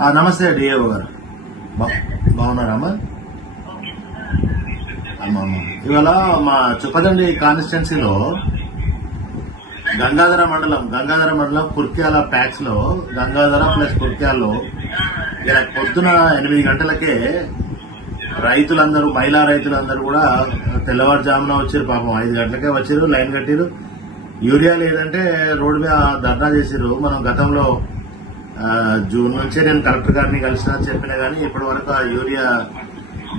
నమస్తే డిఏఓ గారు. బాగున్నారమ్మా? అమ్మా ఇవాళ మా చుప్పదండి కాన్స్టిట్యున్సీలో గంగాధర మండలం కుర్క్యాల ప్యాక్స్ లో గంగాధర ప్లస్ కుర్క్యాల్లో ఇలా పొద్దున 8 గంటలకే రైతులందరూ మహిళా రైతులందరూ కూడా తెల్లవారుజామున వచ్చారు. పాపం 5 గంటలకే వచ్చారు, లైన్ కట్టారు. యూరియా లేదంటే రోడ్డు మీద ధర్నా చేసారు. మనం గతంలో జూన్ నుంచే నేను కలెక్టర్ గారిని కలిసినా చెప్పినా గానీ ఇప్పటి వరకు ఆ యూరియా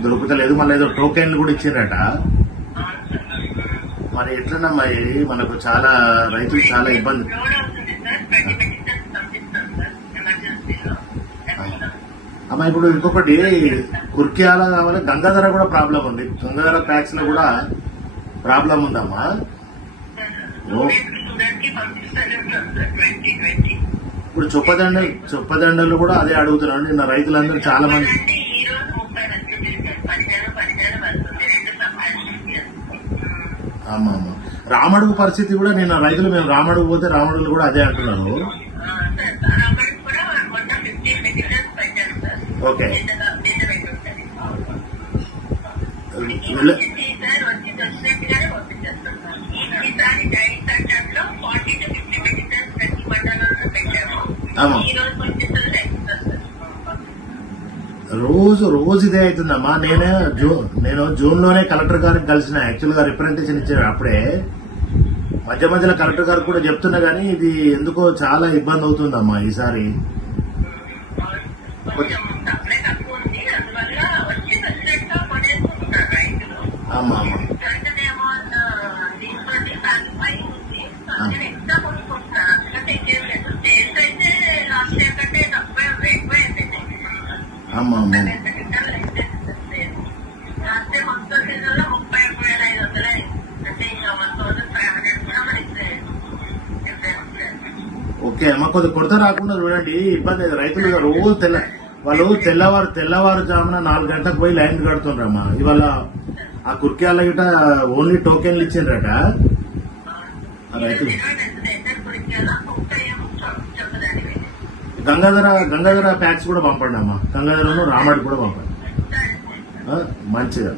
దొరుకుతలేదు. మళ్ళీ ఏదో టోకెన్లు కూడా ఇచ్చిందట. మరి ఎట్లనమ్మా ఇది? మనకు చాలా రైతులు చాలా ఇబ్బంది. అమ్మా ఇప్పుడు ఇంకొకటి కుర్క్యాల కావాలి, గంగాధర కూడా ప్రాబ్లం ఉంది. గంగాధర ప్యాక్స్ లో కూడా ప్రాబ్లం ఉందమ్మా. ఇప్పుడు చొప్పదండలు కూడా అదే అడుగుతున్నాను. నిన్న రైతులందరూ చాలా మంది అమ్మా రామడుగు పరిస్థితి కూడా నిన్న రైతులు మేము రామడుగు పోతే రామడుగులు కూడా అదే అంటున్నారు. ఓకే రోజు ఇదే అవుతుందమ్మా. నేను జూన్ లోనే కలెక్టర్ గారికి కలిసిన. యాక్చువల్ గా రిప్రజెంటేషన్ ఇచ్చాను అప్పుడే. మధ్యలో కలెక్టర్ గారికి కూడా చెప్తున్నా గానీ ఇది ఎందుకో చాలా ఇబ్బంది అవుతుందమ్మా ఈసారి. అమ్మా అమ్మా అమ్మా ఓకే అమ్మా, కొద్ది కొరత రాకుండా చూడండి. ఇబ్బంది రైతులు రోజు తెల్లవారుజామున 4 గంటలకు పోయి లైన్ కడుతుండ్రమ్మా. ఇవాళ ఆ కుర్క్యాల గిట ఓన్లీ టోకెన్లు ఇచ్చిండ్రట రైతులు. గంగాధర ప్యాక్స్ కూడా పంపండి అమ్మా. గంగాధరను రామడి కూడా పంపండి. మంచిది.